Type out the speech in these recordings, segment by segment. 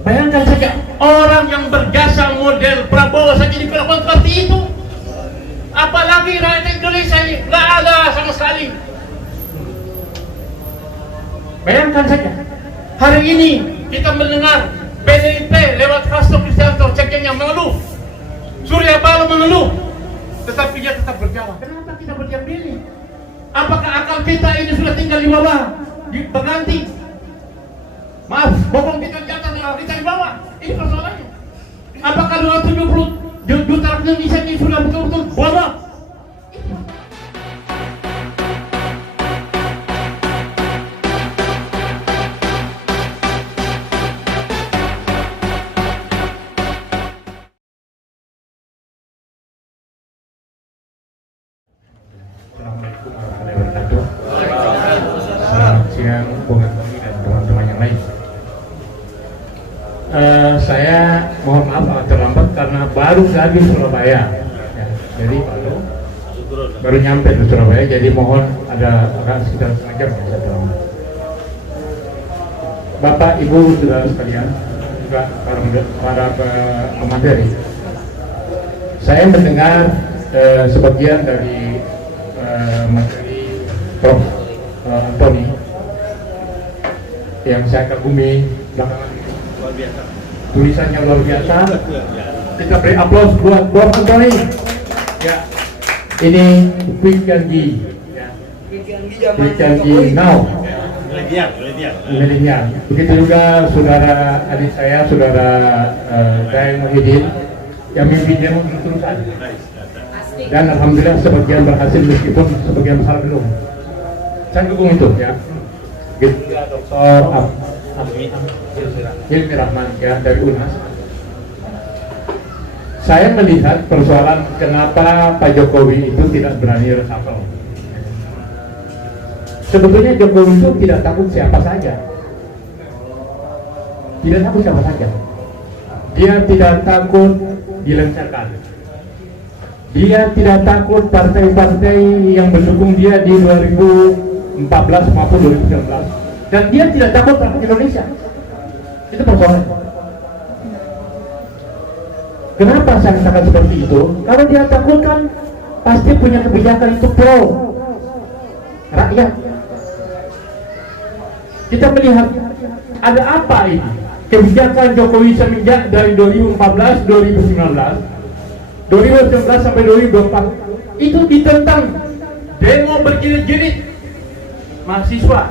Bayangkan saja orang yang berjasa model Prabowo saja diperlakukan seperti itu. Apalagi rakyat Indonesia ini nggak ada sama sekali. Bayangkan saja hari ini kita mendengar PDIP lewat Hasto Kristianto sekjennya mengeluh, Surya Paloh mengeluh, tetapi dia tetap berjalan. Kenapa kita berdiam diri? Apakah akal kita ini sudah tinggal di bawah, berganti? Maaf, bokong kita di atas, kita di bawah. Ini persoalannya. Apakah 270 juta rakyat Indonesia ini sudah betul-betul bodoh? Assalamualaikum warahmatullahi wabarakatuh. Selamat siang Bung Antoni dan teman-teman yang lain. Saya mohon maaf agak terlambat karena baru saja di Surabaya. Ya, jadi baru nyampe di Surabaya, jadi mohon ada agak sekitar setengah jam ya, saya terlambat. Bapak, Ibu, saudara sekalian, juga para pemateri. Saya mendengar sebagian dari materi Prof. Antoni yang saya kagumi belakangan ini. Luar biasa. Tulisannya luar biasa. Kita beri aplaus buat Prof. Antoni. Ya, ini quick canggih. Ya. Quick canggih now. Milenial. Begitu juga saudara adik saya, saudara Daeng Muhyiddin yang mimpinnya terus-terusan. Dan alhamdulillah sebagian berhasil meskipun sebagian besar belum. Saya dukung itu ya. Dr. Hilmi Rahman ya dari UNAS. Saya melihat persoalan kenapa Pak Jokowi itu tidak berani reshuffle. Sebetulnya Jokowi itu tidak takut siapa saja. Tidak takut siapa saja. Dia tidak takut dilengsarkan. Dia tidak takut partai-partai yang mendukung dia di 2014 maupun 2019, dan dia tidak takut rakyat Indonesia. Itu persoalan. Kenapa saya katakan seperti itu? Kalau dia takut kan pasti punya kebijakan itu pro rakyat. Kita melihat ada apa ini kebijakan Jokowi semenjak dari 2014, 2019 sampai 2024 itu ditentang, demo berjilid-jilid, mahasiswa,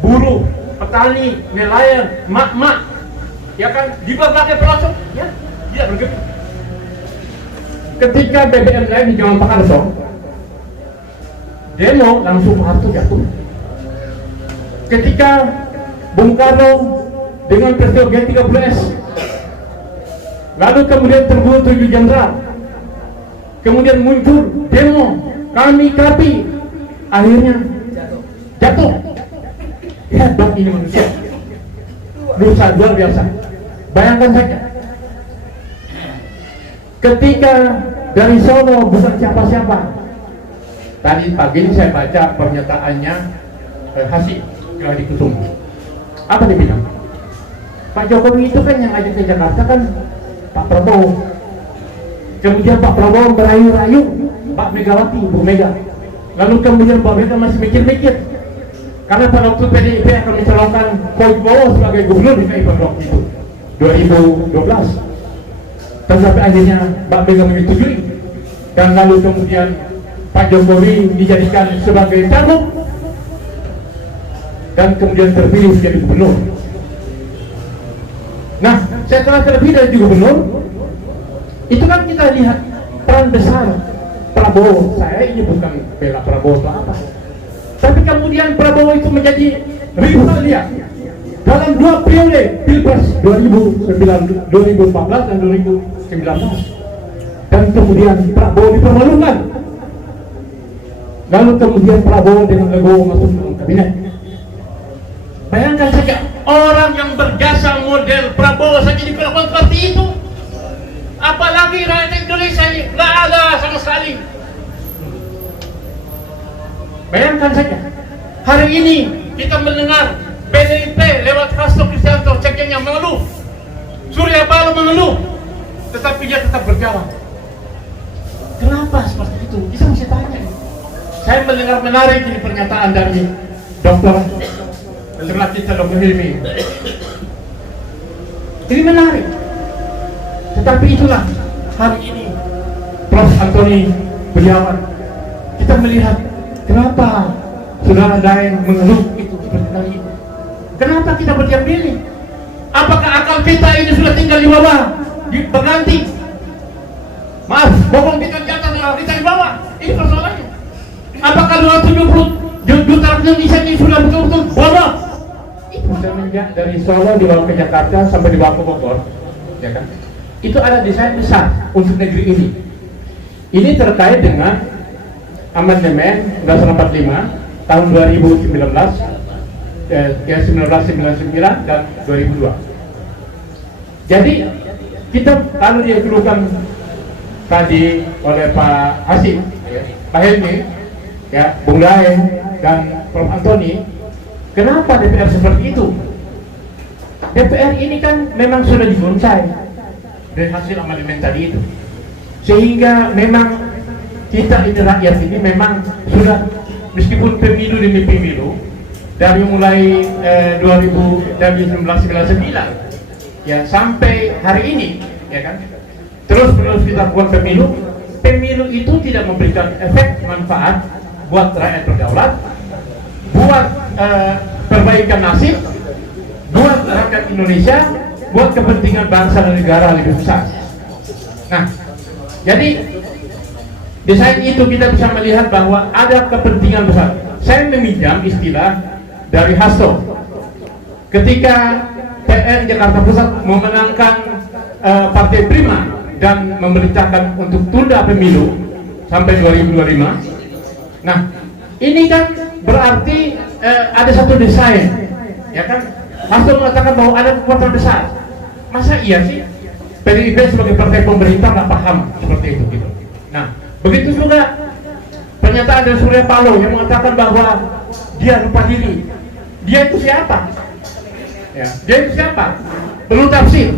buruh, petani, nelayan, mak-mak, ya kan, di berbagai pelosok, ya, tidak bergerak. Ketika BBM naik di zaman Pak Harto, demo langsung Pak Harto jatuh. Ketika Bung Karno dengan peristiwa G30S, lalu kemudian terbunuh 7 jenderal, kemudian muncul demo kami KAPI, akhirnya jatuh. Hebat ini manusia, luar biasa. Bayangkan saja, ketika dari Solo bukan siapa-siapa. Tadi pagi ini saya baca pernyataannya Hasim Geladi Kusumo. Apa dia bilang? Pak Jokowi itu kan yang ngajak ke Jakarta kan Pak Prabowo. Kemudian Pak Prabowo merayu-rayu Pak Megawati, Bu Mega. Lalu kemudian Pak Mega masih mikir-mikir, karena pada waktu PDIP akan mencalonkan Prabowo sebagai gubernur di DKI pada waktu itu 2012. Tetapi akhirnya Pak Mega menyetujui, dan lalu kemudian Pak Jokowi dijadikan sebagai cagup dan kemudian terpilih menjadi gubernur. Nah, setelah terpilih dari gubernur, itu kan kita lihat peran besar Prabowo. Saya ini bukan bela Prabowo atau apa, tapi kemudian Prabowo itu menjadi rival dia dalam 2 periode Pilpres 2014 dan 2019, dan kemudian Prabowo dipermalukan. Lalu kemudian Prabowo dengan legowo masuk dalam kabinet. Bayangkan saja orang yang berjasa model Prabowo saja diperlakukan seperti itu. Apalagi rakyat Indonesia ini nggak ada sama sekali. Bayangkan saja hari ini kita mendengar PDIP lewat Hasto Kristianto sekjennya mengeluh, Surya Paloh mengeluh, tetapi dia tetap berjalan. Kenapa seperti itu? Kita mesti tanya. Saya mendengar menarik ini pernyataan dari dokter sebelah kita, Dr. Hilmi. Ini menarik. Tetapi itulah hari ini Prof. Antoni Budiawan. Kita melihat kenapa saudara Daeng mengeluh itu seperti tadi. Kenapa kita berdiam diri? Apakah akal kita ini sudah tinggal di bawah, di pengganti? Maaf, bokong kita di atas, kita di bawah. Ini persoalannya. Apakah 270 juta Indonesia ini sudah betul-betul bodoh? Semenjak dari Solo dibawa ke Jakarta sampai dibawa ke Bogor, ya kan? Itu ada desain besar untuk negeri ini. Ini terkait dengan amandemen Undang-Undang 45 tahun 2019, ya 1999 dan 2002. Jadi kita kalau dikeluhkan tadi oleh Pak Hasim, ya, Pak Helmi, ya, Bung Daeng dan Prof. Antoni, kenapa DPR seperti itu? DPR ini kan memang sudah dibonsai dari hasil amandemen tadi itu, sehingga memang kita ini rakyat ini memang sudah, meskipun pemilu demi pemilu dari mulai 1999 ya sampai hari ini, ya kan, terus kita buat pemilu itu tidak memberikan efek manfaat buat rakyat berdaulat, buat perbaikan nasib, buat rakyat Indonesia, buat kepentingan bangsa dan negara lebih besar. Nah, jadi desain itu kita bisa melihat bahwa ada kepentingan besar. Saya meminjam istilah dari Hasto ketika PN Jakarta Pusat memenangkan Partai Prima dan memerintahkan untuk tunda pemilu sampai 2025. Nah, ini kan berarti ada satu desain, ya kan? Hasto mengatakan bahwa ada kekuatan besar. Masa iya sih PDIP sebagai partai pemerintah nggak paham seperti itu gitu? Nah, begitu juga pernyataan dari Surya Paloh yang mengatakan bahwa dia lupa diri. Dia itu siapa? Ya, dia itu siapa? Perlu tafsir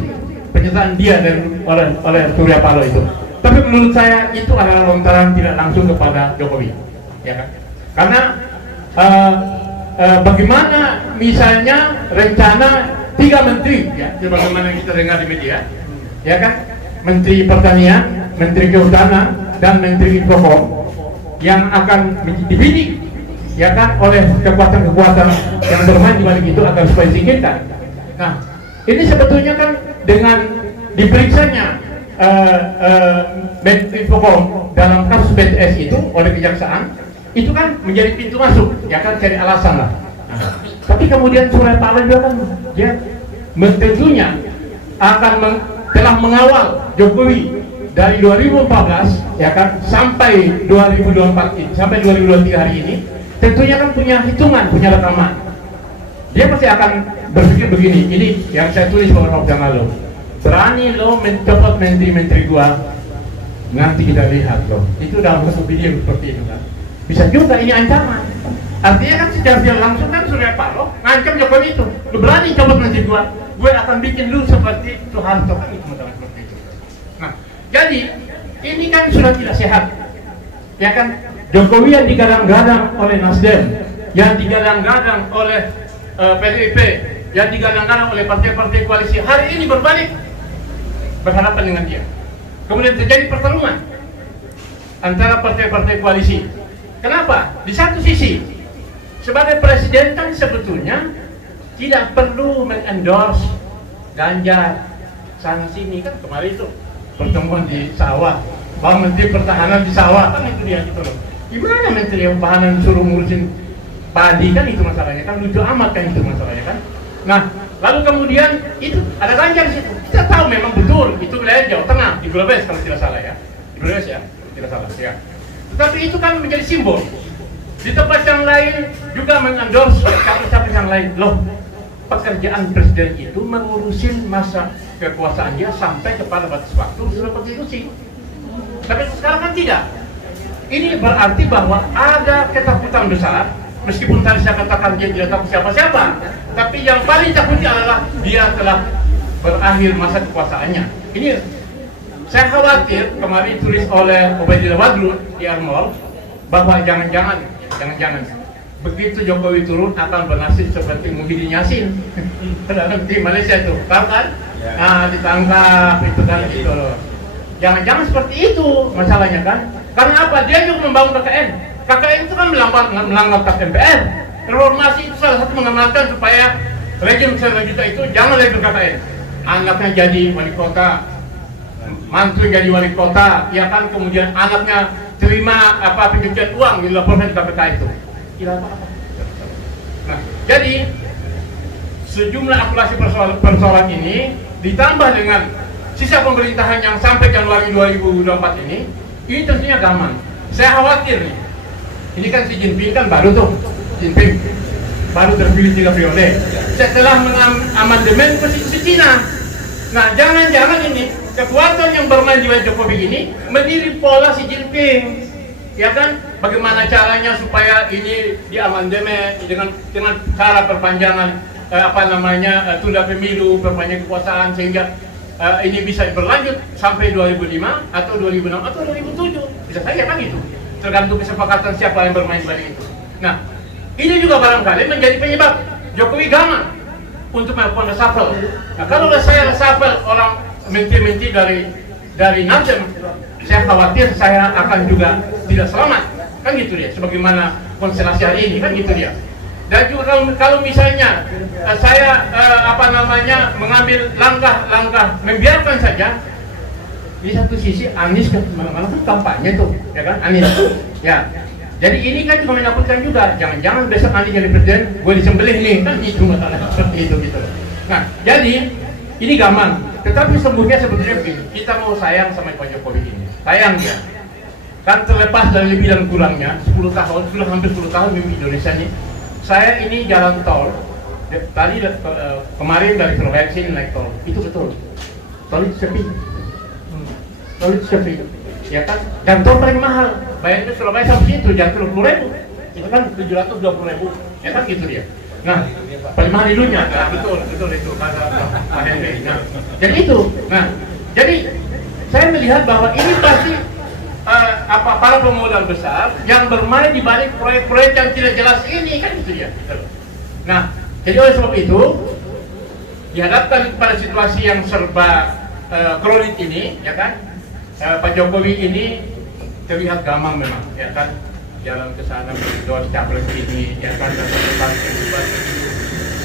pernyataan dia dan oleh Surya Paloh itu. Tapi menurut saya itu adalah lontaran tidak langsung kepada Jokowi, ya kan? Karena bagaimana misalnya rencana 3 menteri, ya, sebagaimana kita dengar di media, ya kan? Menteri Pertanian, Menteri Kehutanan, dan Menteri Infocom yang akan dibidik, ya kan, oleh kekuatan-kekuatan yang bermain di balik itu agar supaya disingkirkan. Nah, ini sebetulnya kan dengan diperiksanya Menteri Infocom dalam kasus BTS itu oleh kejaksaan, itu kan menjadi pintu masuk, ya kan, cari alasan lah. Nah, tapi kemudian Surya Paloh juga kan dia tentunya akan telah mengawal Jokowi dari 2014, ya kan, sampai 2024 ini, sampai 2023 hari ini, tentunya kan punya hitungan, punya rekaman. Dia pasti akan berpikir begini, ini yang saya tulis beberapa waktu yang lalu. Berani lo mencopot menteri-menteri gua, nanti kita lihat lo. Itu dalam satu video seperti itu kan. Bisa juga ini ancaman. Artinya kan secara tidak langsung kan Surya Paloh ngancam Jokowi itu. Lu berani copot menteri gua, gue akan bikin lu seperti Soeharto kan itu seperti itu. Nah, jadi ini kan sudah tidak sehat, ya kan? Jokowi yang digadang-gadang oleh Nasdem, yang digadang-gadang oleh PDIP, yang digadang-gadang oleh partai-partai koalisi, hari ini berbalik berhadapan dengan dia. Kemudian terjadi pertarungan antara partai-partai koalisi. Kenapa? Di satu sisi, sebagai presiden kan sebetulnya tidak perlu mengendorse Ganjar sana sini, kan kemarin itu pertemuan di sawah, bahwa Menteri Pertahanan di sawah, kan itu dia gitu loh. Gimana Menteri Pertahanan suruh ngurusin padi, kan itu masalahnya, kan lucu amat kan itu masalahnya kan. Nah, lalu kemudian itu ada Ganjar di situ. Kita tahu memang betul itu wilayah Jawa Tengah, di Globes kalau tidak salah ya, di Globes ya, tidak salah ya. Tetapi itu kan menjadi simbol. Di tempat yang lain juga mengendorse capres-capres yang lain. Loh, pekerjaan presiden itu mengurusin masa kekuasaan dia sampai kepada batas waktu sesuai konstitusi. Tapi sekarang kan tidak. Ini berarti bahwa ada ketakutan besar, meskipun tadi saya katakan dia tidak takut siapa-siapa, tapi yang paling takut adalah dia telah berakhir masa kekuasaannya. Ini saya khawatir kemarin tulis oleh Obaidillah Badrun di Armol bahwa jangan-jangan begitu Jokowi turun akan bernasib seperti Muhyiddin Yassin di Malaysia itu, tahu kan? Nah, ditangkap itu kan gitu loh. Jangan-jangan seperti itu masalahnya kan? Karena apa? Dia juga membangun KKN. KKN itu kan melanggar tap MPR. Reformasi itu salah satu mengamalkan supaya rejim selanjutnya itu jangan lagi KKN. Anaknya jadi wali kota, mantu jadi wali kota, ya kan? Kemudian anaknya terima pencucian uang dilaporkan di KPK itu. Kira apa? Nah, jadi sejumlah akumulasi persoalan ini ditambah dengan sisa pemerintahan yang sampai Januari 2024 ini tentunya gampang. Saya khawatir nih. Ini kan si Jinping kan baru tuh, Jinping baru terpilih 3 periode. Setelah mengamandemen konstitusi Cina. Nah, jangan-jangan ini kekuatan yang bermain di bawah Jokowi ini meniru pola si Jinping. Ya kan? Bagaimana caranya supaya ini diamandemen dengan cara perpanjangan tunda pemilu, perpanjang kekuasaan sehingga ini bisa berlanjut sampai 2005 atau 2006 atau 2007. Bisa saja kan itu. Tergantung kesepakatan siapa yang bermain di balik itu. Nah, ini juga barangkali menjadi penyebab Jokowi gaman untuk melakukan reshuffle. Nah, kalau saya reshuffle orang menteri-menteri dari Nasdem, saya khawatir saya akan juga tidak selamat. Kan gitu dia, sebagaimana konstelasi hari ini, kan gitu dia. Dan juga kalau misalnya saya mengambil langkah membiarkan saja, di satu sisi Anies kan kampanye tuh, ya kan, Anies, ya. Jadi ini kan juga menakutkan juga, jangan-jangan besok Anies jadi presiden, gue disembelih nih, kan itu masalah seperti itu gitu. Nah, jadi ini gampang. Tetapi sebetulnya kita mau sayang sama Pak Jokowi ini, sayang dia. Kan terlepas dari lebih dan kurangnya 10 tahun, sudah hampir 10 tahun di Indonesia nih. Saya ini jalan tol, tadi kemarin dari Surabaya ke sini naik tol, itu betul. Tol itu sepi. Tol itu sepi. Ya kan? Dan tol paling mahal. Bayarnya Surabaya sampai situ jam 20.000. Itu kan 720.000. Ya kan gitu dia. Nah, paling mahal dulunya. Nah, betul itu kata Pak Henry. Nah, jadi itu. Nah, jadi saya melihat bahwa ini pasti para pemodal besar yang bermain di balik proyek-proyek yang tidak jelas ini, kan gitu ya. Nah, jadi oleh sebab itu dihadapkan pada situasi yang serba kronik ini, ya kan, Pak Jokowi ini terlihat gamang memang, ya kan, jalan ke sana mendorong capres ini, ya kan, dan berubah.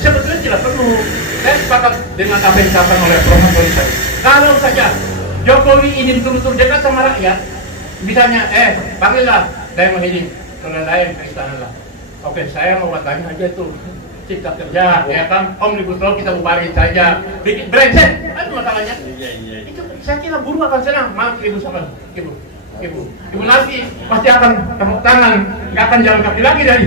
Sebetulnya tidak perlu. Saya sepakat dengan apa yang disampaikan oleh Prof. Tadi. Kalau saja Jokowi ini betul-betul dekat sama rakyat, misalnya, panggillah Dayang Muhyiddin, saudara Dayang ke istana lah. Oke, saya mau bertanya aja tuh, cipta kerja, ya kan, Omnibus Law kita bubarin saja, bikin brengsek, itu masalahnya. Itu saya kira buruh akan senang, maaf ibu sama ibu Nasi pasti akan tepuk tangan, nggak akan jalan kaki lagi dari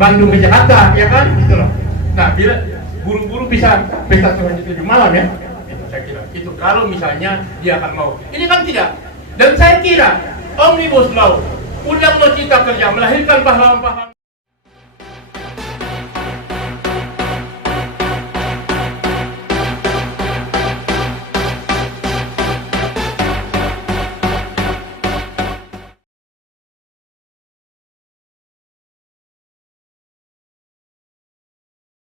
Bandung ke Jakarta, ya kan, gitu loh. Nah, bila buru-buru bisa pesta 7 malam ya, itu saya kira, itu kalau misalnya dia akan mau. Ini kan tidak. Dan saya kira Omnibus Law, Undang-Undang Cipta Kerja melahirkan pahlawan-pahlawan